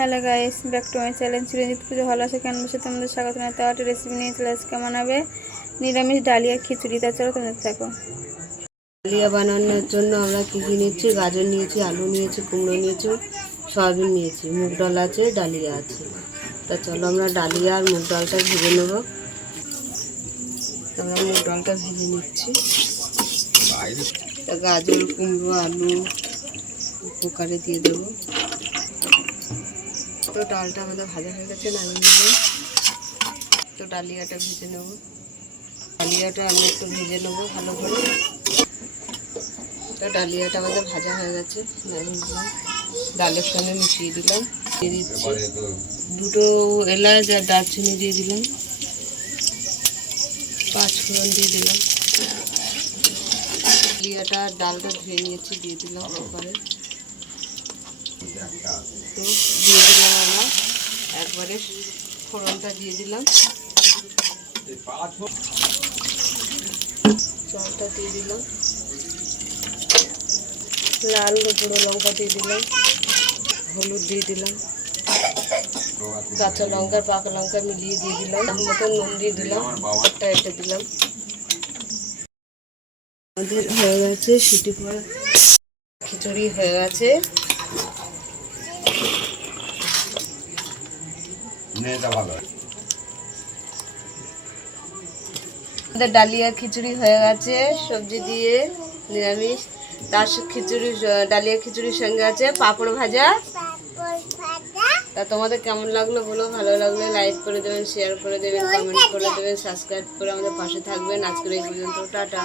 Hello guys, back to my channel Chiranjit পুজো ভালো আছে কেন বসে তোমাদের স্বাগত জানাতে একটা রেসিপি নিয়ে চলে আজকে বানাবে নিরামিষ ডালিয়া খিচুড়ি। তা চলো তোমাদের থাকো। ডালিয়া বানানোর জন্য আমরা কী কী নিচ্ছি, গাজর নিয়েছি, আলু নিয়েছি, কুমড়ো নিয়েছি, সয়াবিন নিয়েছি, মুগ ডাল আছে, ডালিয়া আছে। তা চলো আমরা ডালিয়া আর মুগ ডালটা ভেজে নেব। আমরা মুগ ডালটা ভেজে নিচ্ছি। তা গাজর, কুমড়ো, আলু কুকারে দিয়ে দেবো। তো ডালটা আমাদের ভাজা হয়ে গেছে, নামিয়ে নেব। তো ডালিয়াটা ভেজে নেব। ডালিয়াটা আমি একটু ভেজে নেবো ভালো করে। তো ডালিয়াটা আমাদের ভাজা হয়ে গেছে, নামিয়ে দিলাম। ডালের সঙ্গে মিশিয়ে দিলাম। দিয়ে দিচ্ছি দুটো এলাচ আর দারচিনি দিয়ে দিলাম, 5 ফোড়ন দিয়ে দিলাম। ডালিয়াটা ডালটা ধুয়ে নিয়েছি, দিয়ে দিলাম কুকারে। তো দিয়ে দিলাম আমরা একবারে ফোড়নটা দিয়ে দিলাম, জলটা দিয়ে দিলাম, লাল গুঁড়ো লঙ্কা দিয়ে দিলাম, হলুদ দিয়ে দিলাম, কাঁচা লঙ্কা পাকা লঙ্কা মিলিয়ে দিয়ে দিলাম, মতন নুন দিয়ে দিলাম, এটা দিলাম। আমাদের হয়ে গেছে সিটি পড়া খিচুড়ি হয়ে গেছে। আমাদের ডালিয়া খিচুড়ি হয়ে গেছে সবজি দিয়ে নিরামিষ। তার খিচুড়ি ডালিয়া খিচুড়ির সঙ্গে আছে পাঁপড় ভাজা। তা তোমাদের কেমন লাগলো বলো, ভালো লাগলে লাইক করে দেবেন, শেয়ার করে দেবেন, কমেন্ট করে দেবেন, সাবস্ক্রাইব করে আমাদের পাশে থাকবেন। আজকের এই পর্যন্ত, টাটা।